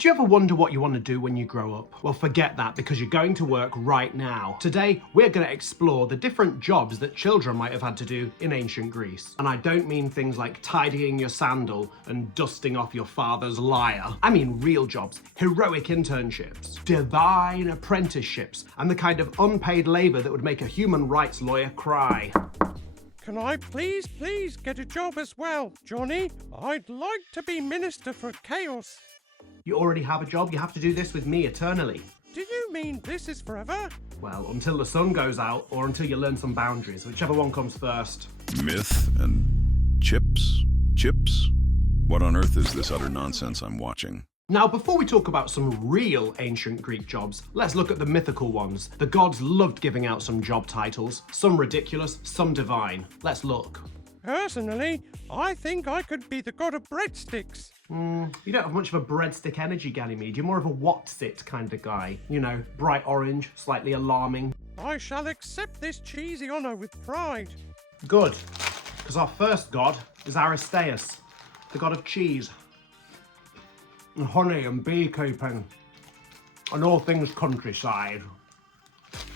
Do you ever wonder what you want to do when you grow up? Well, forget that because you're going to work right now. Today, we're going to explore the different jobs that children might have had to do in ancient Greece. And I don't mean things like tidying your sandal and dusting off your father's lyre. I mean real jobs, heroic internships, divine apprenticeships, and the kind of unpaid labor that would make a human rights lawyer cry. Can I please get a job as well, Johnny? I'd like to be Minister for Chaos. You already have a job, you have to do this with me eternally. Do you mean this is forever? Well, until the sun goes out or until you learn some boundaries, whichever one comes first. Myth and chips? Chips? What on earth is this utter nonsense I'm watching? Now, before we talk about some real ancient Greek jobs, let's look at the mythical ones. The gods loved giving out some job titles, some ridiculous, some divine. Let's look. Personally, I think I could be the god of breadsticks. You don't have much of a breadstick energy, Ganymede. You're more of a what's-it kind of guy. You know, bright orange, slightly alarming. I shall accept this cheesy honour with pride. Good, because our first god is Aristaeus, the god of cheese, and honey and beekeeping, and all things countryside.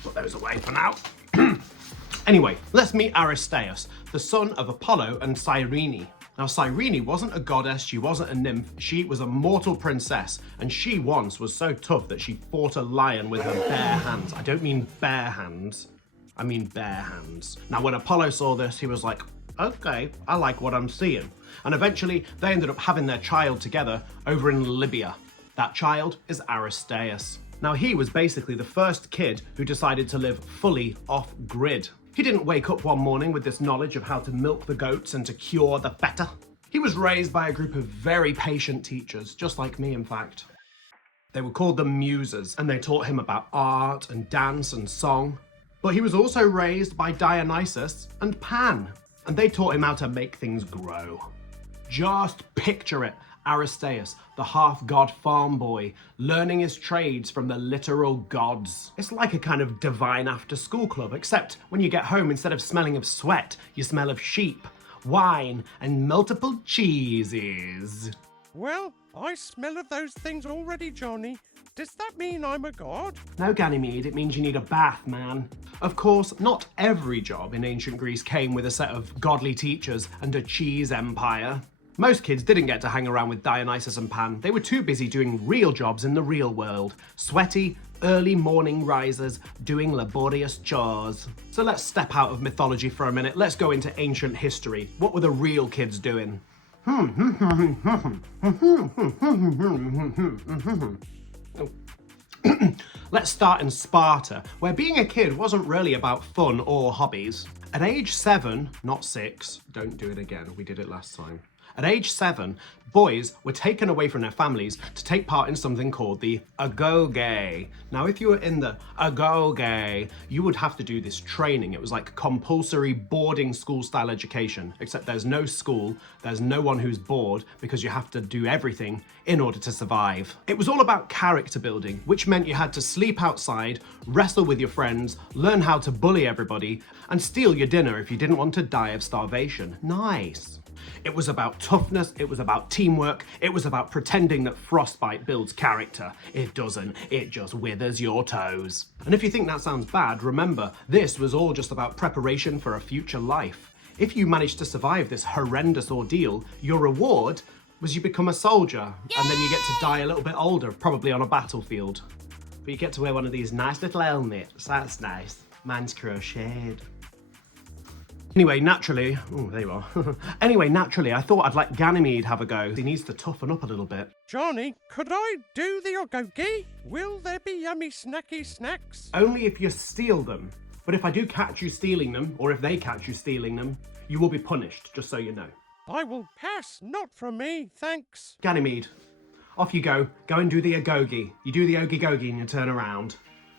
Put those away for now. Anyway, let's meet Aristaeus, the son of Apollo and Cyrene. Now, Cyrene wasn't a goddess, she wasn't a nymph, she was a mortal princess, and she once was so tough that she fought a lion with her bare hands. I don't mean bare hands, I mean bare hands. Now, when Apollo saw this, he was like, okay, I like what I'm seeing. And eventually, they ended up having their child together over in Libya. That child is Aristaeus. Now, he was basically the first kid who decided to live fully off-grid. He didn't wake up one morning with this knowledge of how to milk the goats and to cure the feta. He was raised by a group of very patient teachers, just like me, in fact. They were called the Muses, and they taught him about art and dance and song. But he was also raised by Dionysus and Pan, and they taught him how to make things grow. Just picture it. Aristaeus, the half-god farm boy, learning his trades from the literal gods. It's like a kind of divine after-school club, except when you get home, instead of smelling of sweat, you smell of sheep, wine, and multiple cheeses. Well, I smell of those things already, Johnny. Does that mean I'm a god? No, Ganymede, it means you need a bath, man. Of course, not every job in ancient Greece came with a set of godly teachers and a cheese empire. Most kids didn't get to hang around with Dionysus and Pan. They were too busy doing real jobs in the real world. Sweaty, early morning risers doing laborious chores. So let's step out of mythology for a minute. Let's go into ancient history. What were the real kids doing? Let's start in Sparta, where being a kid wasn't really about fun or hobbies. At age 7, not 6, don't do it again, we did it last time. At age 7, boys were taken away from their families to take part in something called the agoge. Now, if you were in the agoge, you would have to do this training. It was like compulsory boarding school style education, except there's no school, there's no one who's bored because you have to do everything in order to survive. It was all about character building, which meant you had to sleep outside, wrestle with your friends, learn how to bully everybody, and steal your dinner if you didn't want to die of starvation. Nice. It was about toughness, it was about teamwork, it was about pretending that frostbite builds character. It doesn't, it just withers your toes. And if you think that sounds bad, remember, this was all just about preparation for a future life. If you managed to survive this horrendous ordeal, your reward was you become a soldier, and then you get to die a little bit older, probably on a battlefield. But you get to wear one of these nice little helmets, that's nice. Mine's crocheted. Anyway, naturally, there you are. Anyway, naturally, I thought I'd let Ganymede have a go. He needs to toughen up a little bit. Johnny, could I do the agoge? Will there be yummy snacky snacks? Only if you steal them. But if I do catch you stealing them, or if they catch you stealing them, you will be punished, just so you know. I will pass, not from me, thanks. Ganymede, off you go. Go and do the agoge. You do the ogie-gogie and you turn around.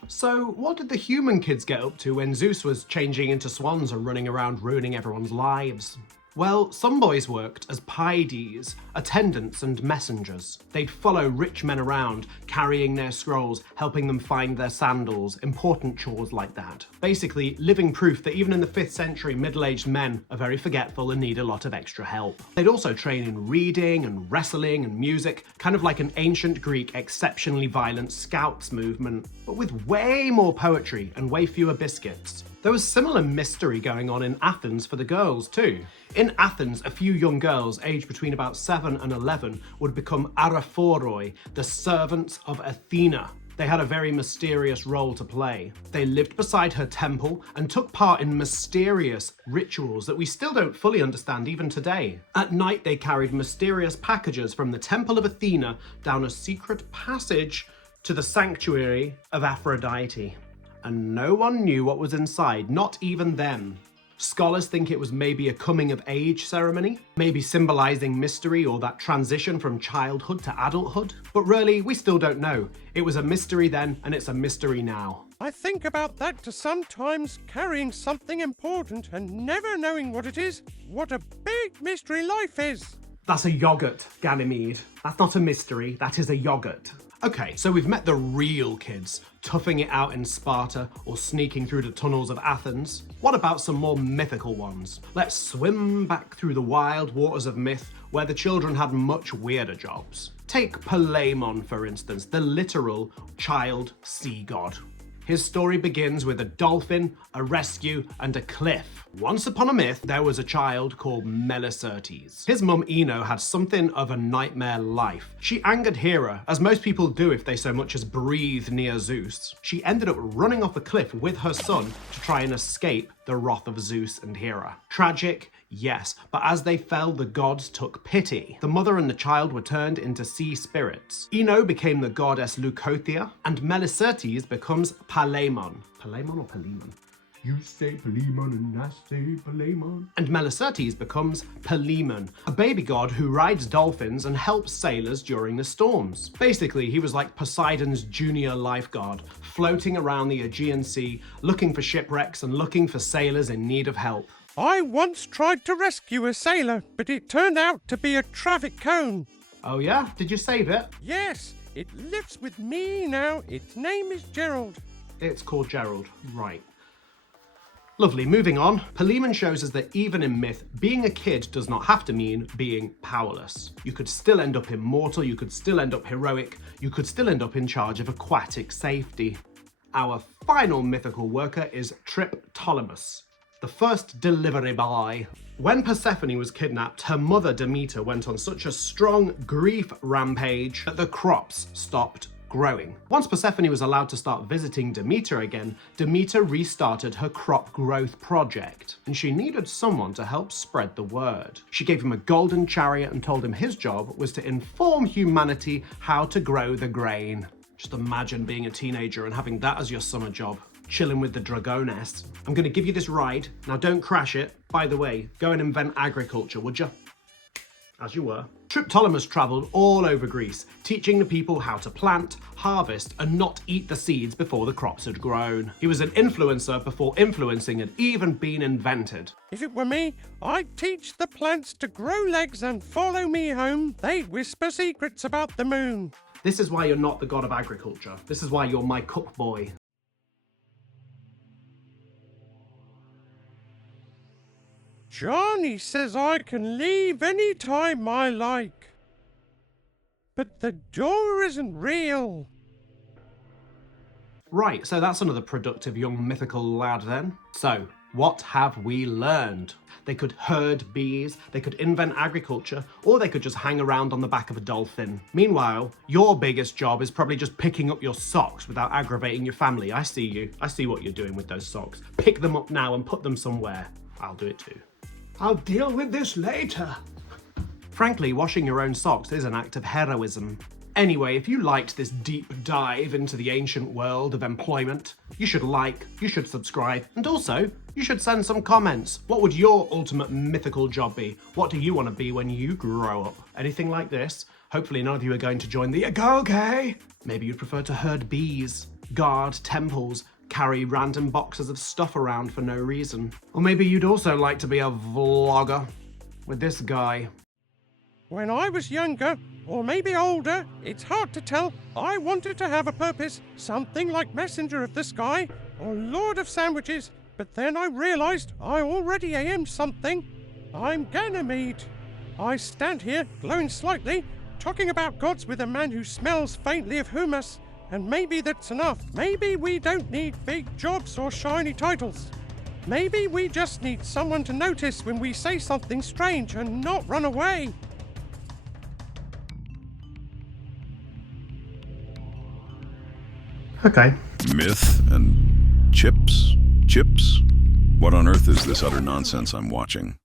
So, what did the human kids get up to when Zeus was changing into swans and running around ruining everyone's lives? Well, some boys worked as paideia, attendants and messengers. They'd follow rich men around, carrying their scrolls, helping them find their sandals, important chores like that. Basically, living proof that even in the 5th century, middle-aged men are very forgetful and need a lot of extra help. They'd also train in reading and wrestling and music, kind of like an ancient Greek exceptionally violent scouts movement, but with way more poetry and way fewer biscuits. There was similar mystery going on in Athens for the girls too. In Athens, a few young girls aged between about 7 and 11 would become arrephoroi, the servants of Athena. They had a very mysterious role to play. They lived beside her temple and took part in mysterious rituals that we still don't fully understand even today. At night, they carried mysterious packages from the temple of Athena down a secret passage to the sanctuary of Aphrodite. And no one knew what was inside, not even them. Scholars think it was maybe a coming-of-age ceremony, maybe symbolizing mystery or that transition from childhood to adulthood. But really, we still don't know. It was a mystery then, and it's a mystery now. I think about that to sometimes carrying something important and never knowing what it is. What a big mystery life is. That's a yogurt, Ganymede. That's not a mystery, that is a yogurt. Okay, so we've met the real kids, toughing it out in Sparta or sneaking through the tunnels of Athens. What about some more mythical ones? Let's swim back through the wild waters of myth where the children had much weirder jobs. Take Palaemon, for instance, the literal child sea god. His story begins with a dolphin, a rescue, and a cliff. Once upon a myth, there was a child called Melicertes. His mum Ino had something of a nightmare life. She angered Hera, as most people do if they so much as breathe near Zeus. She ended up running off a cliff with her son to try and escape the wrath of Zeus and Hera. Tragic, yes, but as they fell, the gods took pity. The mother and the child were turned into sea spirits. Ino became the goddess Leucothea, and Melicertes becomes Palaemon. Palaemon or Palaemon? You say Palaemon and I say Palaemon. And Melicertes becomes Palaemon, a baby god who rides dolphins and helps sailors during the storms. Basically, he was like Poseidon's junior lifeguard, floating around the Aegean Sea, looking for shipwrecks and looking for sailors in need of help. I once tried to rescue a sailor, but it turned out to be a traffic cone. Oh yeah? Did you save it? Yes, it lives with me now. Its name is Gerald. It's called Gerald, right. Lovely, moving on. Palaemon shows us that even in myth, being a kid does not have to mean being powerless. You could still end up immortal, you could still end up heroic, you could still end up in charge of aquatic safety. Our final mythical worker is Triptolemus, the first delivery boy. When Persephone was kidnapped, her mother Demeter went on such a strong grief rampage that the crops stopped growing. Once Persephone was allowed to start visiting Demeter again, Demeter restarted her crop growth project, and she needed someone to help spread the word. She gave him a golden chariot and told him his job was to inform humanity how to grow the grain. Just imagine being a teenager and having that as your summer job. Chilling with the dragoness. I'm going to give you this ride. Now don't crash it. By the way, go and invent agriculture, would you? As you were. Triptolemus travelled all over Greece, teaching the people how to plant, harvest, and not eat the seeds before the crops had grown. He was an influencer before influencing had even been invented. If it were me, I'd teach the plants to grow legs and follow me home. They'd whisper secrets about the moon. This is why you're not the god of agriculture. This is why you're my cup boy. Johnny says I can leave any time I like. But the door isn't real. Right, so that's another productive young mythical lad then. So, what have we learned? They could herd bees, they could invent agriculture, or they could just hang around on the back of a dolphin. Meanwhile, your biggest job is probably just picking up your socks without aggravating your family. I see you. I see what you're doing with those socks. Pick them up now and put them somewhere. I'll do it too. I'll deal with this later. Frankly, washing your own socks is an act of heroism. Anyway, if you liked this deep dive into the ancient world of employment, you should like, you should subscribe, and also, you should send some comments. What would your ultimate mythical job be? What do you want to be when you grow up? Anything like this? Hopefully none of you are going to join the agoge. Maybe you'd prefer to herd bees, guard temples, carry random boxes of stuff around for no reason. Or maybe you'd also like to be a vlogger. with this guy. When I was younger, or maybe older, it's hard to tell, I wanted to have a purpose, something like Messenger of the Sky or Lord of Sandwiches, but then I realized I already am something. I'm Ganymede. I stand here, glowing slightly, talking about gods with a man who smells faintly of humus, and maybe that's enough. Maybe we don't need big jobs or shiny titles. Maybe we just need someone to notice when we say something strange and not run away. Okay. Myth and chips? Chips? What on earth is this utter nonsense I'm watching?